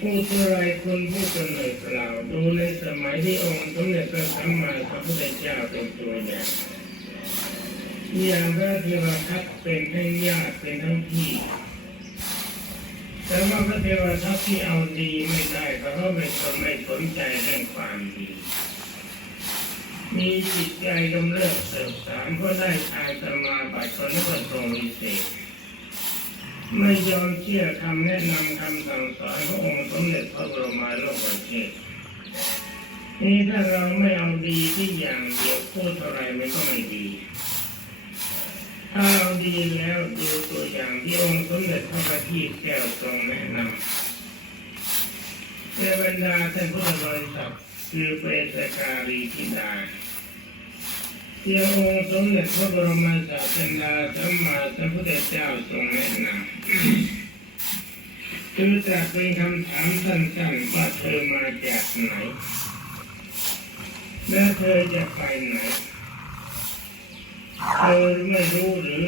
พูดอะไรคนพูดกันเลยเปล่าดูในสมัยที่องค์สมเด็จพระสัมมาสัมพุทธเจ้าเป็นตัวอย่างอย่างพระเทวทัตเป็นทั้งญาติเป็นทั้งพี่แต่ว่าพระเทวทัตที่เอาดีไม่ได้เพราะเขาไม่สนไม่สนใจเรื่องความดีมีจิตใจกำเริบเสบสารก็ได้ทานสมาบัติคนก็ทรงวิเศษ ไม่ยอมเชื่อคำแนะนำคำสั่งสอนขององค์สมเด็จพระบรมโลกประเทศนี่ถ้าเราไม่เอาดีที่อย่างเดียวพูดเท่าไรมันก็ไม่ดี ถ้าเราดีแล้วดูตัวอย่างที่องค์สมเด็จพระบัณฑิตแก้วทรงแนะนำในบรรดาท่านพุทธบริษัทคือเปสการีธิดา ที่องค์สมเด็จพระบรมศาสดาสัมมาสัมพุทธเจ้าทรงแนะนำคือจะเป็นคำถามสั้นๆว่าเธอมาจากไหน และเธอจะไปไหน เธอไม่รู้หรือ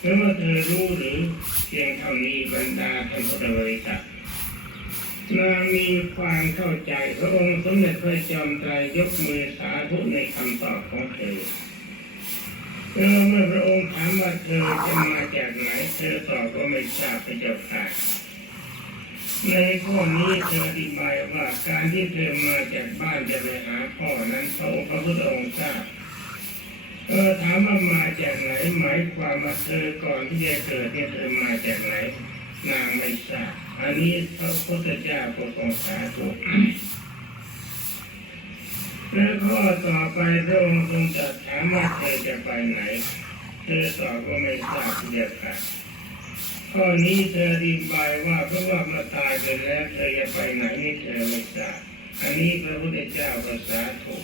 หรือว่าเธอรู้หรือเพียงเท่านี้บรรดาท่านพุทธบริษัท นามีความเข้าใจพระองค์สมเด็จพระจอมไตรยกมือสาธุในคำตอบของเธอเออเมื่อพระองค์ถามว่าเธอจะมาจากไหนเธอตอบว่าไม่ทราบพระเจ้าค่ะในข้อนี้เธออธิบายว่าการที่เธอมาจากบ้านจะไปหาพ่อนั้นพระองค์พระพุทธองค์ทราบเออถามว่ามาจากไหนหมายความว่าเธอก่อนที่จะเกิดเนี่ยเธอมาจากไหน นางไม่ทราบอันนี้พระพุทธเจ้าก็ทรงสาธุแล้วข้อต่อไปพระองค์ทรงตรัสถามว่าเธอจะไปไหน เธอตอบว่าไม่ทราบเดียวกันข้อนี้เธออธิบายว่าเพราะว่ามาตายไปแล้วเธอจะไปไหนนี่เธอไม่ทราบอันนี้พระพุทธเจ้าก็สาธุ